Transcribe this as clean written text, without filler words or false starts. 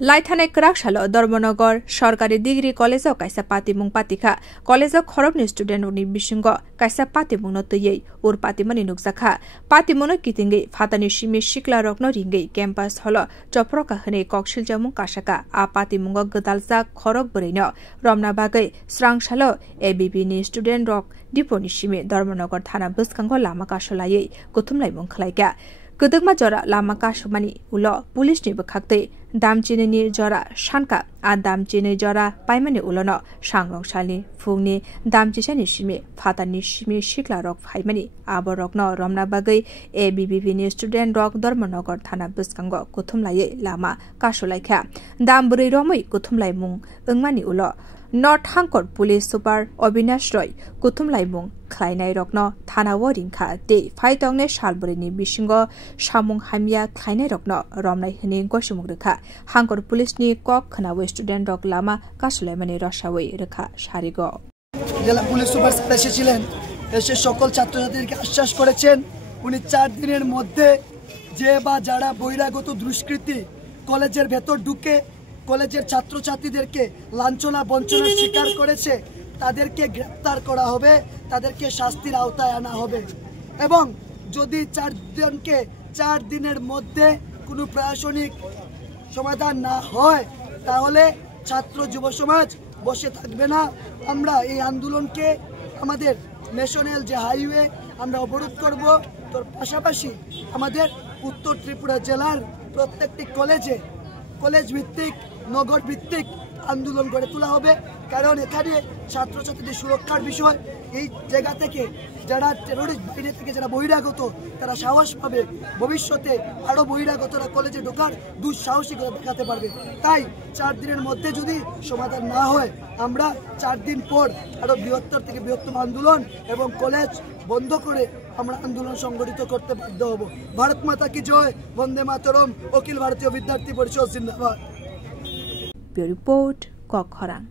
लाइथानाय क्राकशालो धर्मनगर सरकारी डिग्री कलेजाव कायसा पातिमुं पातिखा कलेजाव खरबनि स्टुडेन्टनि बिसिंगो कायसा पातिमुंनो तैयै उर पातिमनि नुकजाखा पातिमुंनो कितिंगै फातानि सिमि सिक्ला रकनो रिंगै केम्पास हलो चप्रका हनै कक्सिलजामुं कासाका आ पातिमुंगो गदालजा खरब बरैनो रमना बागै स्रांशालो एबिबिनि स्टुडेन्ट रक डिपोनि सिमि धर्मनगर थाना बसकांगो लामा कासलायै कुथुमलाइमुं खलायगा गदगमा जरा लामा कासमानि उलो पुलिसनि बखाक्तै दामचिनि जरा शानका आ दामचिनि जरा पाइमानि उलोनो सांरंसालनि फुंनि दामचिसानि सिमि फातानि सिमि सिक्ला रक फाइमानि आबो रकनो रमना बागै एबिबिनि स्टुडेन्ट रक धर्मनगर थाना बसकांगो कुथुमलायै लामा कासलायखा दामबुरै रमै कुथुमलाइमुं ओंमानि उलो नर्थ हांकर पुलिस सुपार अविनाश रय कुथुमलाइमुं खलायनाय रकनो थाना वरिंखा ते फाइतंगने सालबुरिनि बिसिंगो सामुं हामिया खलायनाय रकनो रमनाय हनि गसुमुग रेखा हांकर पुलिसनि कक खनावै स्टुडेन्ट रक लामा कासलायमानि रसावै रेखा सारिगो জেলা পুলিশ সুপার স্যার এসেছিলেন এসে সকল ছাত্রছাত্রীদেরকে আশ্বাস করেছেন উনি 4 দিনের মধ্যে যে বা যারা বহিরাগত দুষ্কৃতী কলেজের ভেতর ঢুকে কলেজের ছাত্রছাত্রীদেরকে লাঞ্ছনা বঞ্চনার শিকার করেছে তাদেরকে গ্রেফতার করা হবে তাদেরকে শাস্তির আওতায় আনা হবে এবং যদি 4 দিনের মধ্যে কোনো প্রশাসনিক সমাধান না হয় তাহলে ছাত্র যুব সমাজ বসে থাকবে না আমরা এই আন্দোলনকে আমাদের ন্যাশনাল যে হাইওয়ে আমরা অবরোধ করব তোর পাশাপাশি আমাদের উত্তর ত্রিপুরা জেলার প্রত্যেকটি কলেজ ভিত্তিক নগর ভিত্তিক আন্দোলন গড়ে তোলা হবে কারণ এখানে ছাত্রছাত্রীদের সুরক্ষার বিষয় এই জায়গা থেকে যারা টেরোরিস্ট বাইরে থেকে যারা বহিরাগত তারা সাহস পাবে ভবিষ্যতে আরো বহিরাগতরা কলেজে ঢোকার দুঃসাহসিকতা দেখাতে পারবে তাই 4 দিনের মধ্যে যদি সমাধান না হয় আমরা 4 দিন পর আরো বৃহত্তর থেকে বৃহত্তম আন্দোলন এবং কলেজ বন্ধ করে আমরা আন্দোলন সংগঠিত করতে বাধ্য হব ভারত মাতা কি জয় বন্দে মাতরম অখিল ভারতীয় বিদ্যার্থী পরিষদ জিন্দাবাদ রিপোর্ট কখরাং।